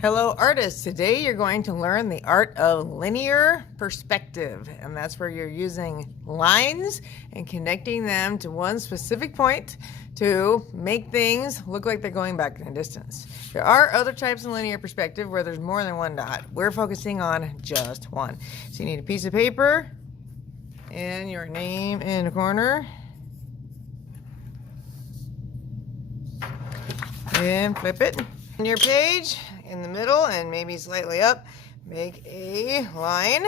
Hello artists, today you're going to learn the art of linear perspective, and that's where you're using lines and connecting them to one specific point to make things look like they're going back in the distance. There are other types of linear perspective where there's more than one dot. We're focusing on just one. So you need a piece of paper and your name in the corner. And flip it. On your page, in the middle and maybe slightly up, make a line.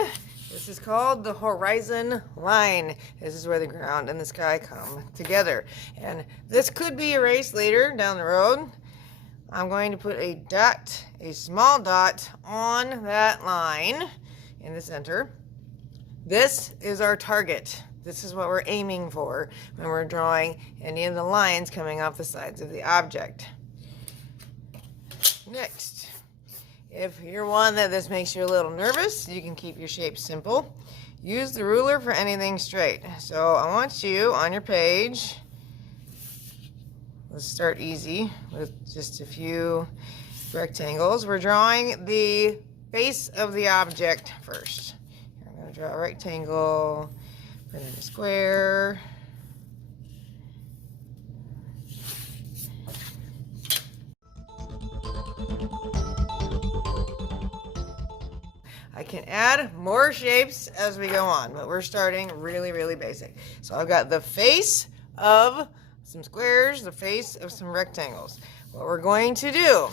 This is called the horizon line. This is where the ground and the sky come together. And this could be erased later down the road. I'm going to put a dot, a small dot on that line in the center. This is our target. This is what we're aiming for when we're drawing any of the lines coming off the sides of the object. Next, if you're one that this makes you a little nervous, you can keep your shape simple. Use the ruler for anything straight. So I want you on your page, let's start easy with just a few rectangles. We're drawing the face of the object first. I'm going to draw a rectangle, put in a square. I can add more shapes as we go on, but we're starting really basic. So I've got the face of some squares, the face of some rectangles. What we're going to do,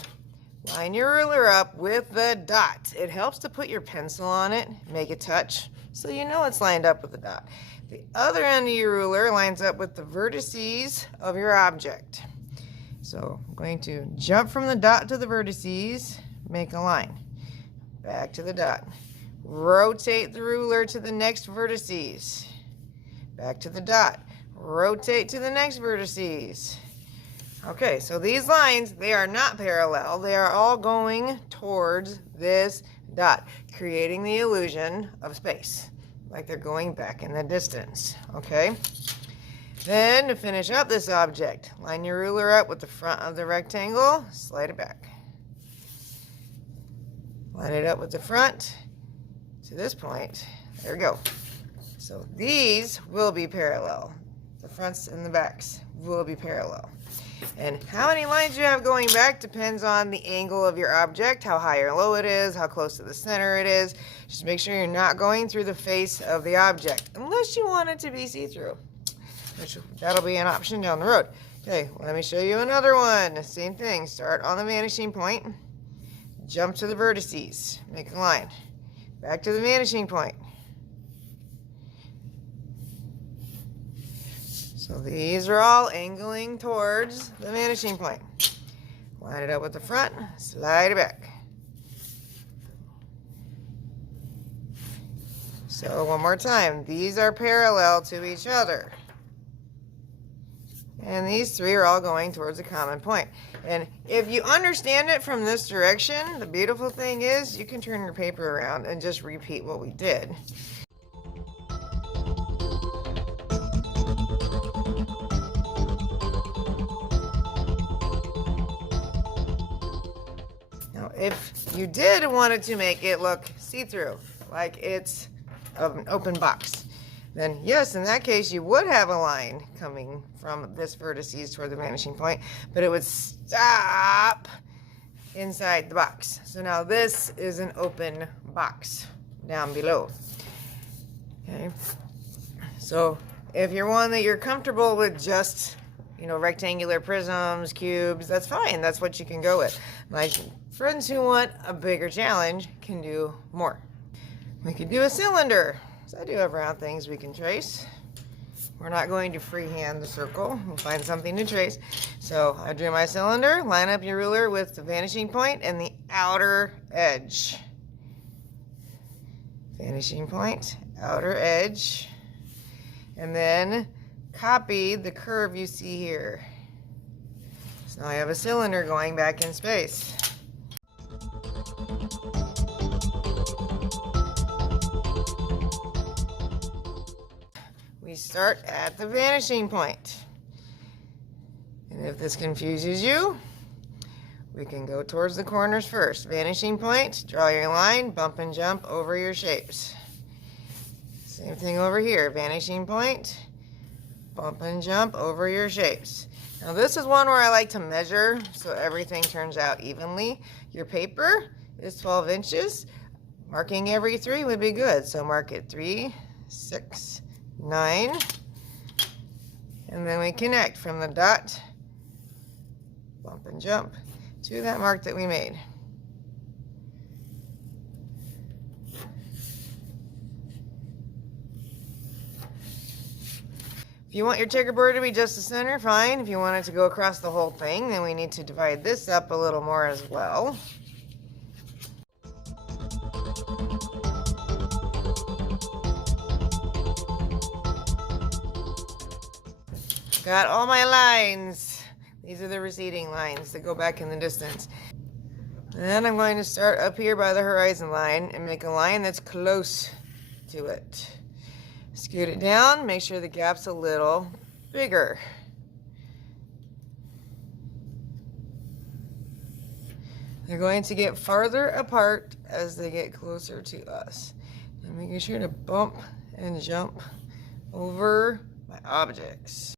line your ruler up with the dot. It helps to put your pencil on it, make it touch, so you know it's lined up with the dot. The other end of your ruler lines up with the vertices of your object. So I'm going to jump from the dot to the vertices, make a line. Back to the dot. Rotate the ruler to the next vertices. Back to the dot. Rotate to the next vertices. Okay, so these lines, they are not parallel. They are all going towards this dot, creating the illusion of space, like they're going back in the distance. Okay? Then, to finish up this object, line your ruler up with the front of the rectangle, slide it back. Line it up with the front to this point. There we go. So these will be parallel. The fronts and the backs will be parallel. And how many lines you have going back depends on the angle of your object, how high or low it is, how close to the center it is. Just make sure you're not going through the face of the object, unless you want it to be see-through, which that'll be an option down the road. Okay, let me show you another one. Same thing. Start on the vanishing point. Jump to the vertices, make a line. Back to the vanishing point. So these are all angling towards the vanishing point. Line it up with the front, slide it back. So one more time, these are parallel to each other. And these three are all going towards a common point. And if you understand it from this direction, the beautiful thing is you can turn your paper around and just repeat what we did. Now, if you did want it to make it look see-through, like it's an open box, then yes, in that case, you would have a line coming from this vertices toward the vanishing point, but it would stop inside the box. So now this is an open box down below. Okay. So if you're one that you're comfortable with just, rectangular prisms, cubes, that's fine. That's what you can go with. My friends who want a bigger challenge can do more. We could do a cylinder. So I do have round things we can trace. We're not going to freehand the circle. We'll find something to trace. So I drew my cylinder. Line up your ruler with the vanishing point and the outer edge. Vanishing point, outer edge. And then copy the curve you see here. So now I have a cylinder going back in space. We start at the vanishing point. And if this confuses you, We can go towards the corners first. Vanishing point, draw your line, bump and jump over your shapes. Same thing over here. Vanishing point, bump and jump over your shapes. Now this is one where I like to measure so everything turns out evenly. Your paper is 12 inches. Marking every 3 would be good. So mark it 3, 6, 9. And then we connect from the dot, bump and jump, to that mark that we made. If you want your checkerboard to be just the center, fine. If you want it to go across the whole thing, then we need to divide this up a little more as well. Got all my lines. These are the receding lines that go back in the distance. Then I'm going to start up here by the horizon line and make a line that's close to it. Scoot it down, make sure the gap's a little bigger. They're going to get farther apart as they get closer to us. And making sure to bump and jump over my objects.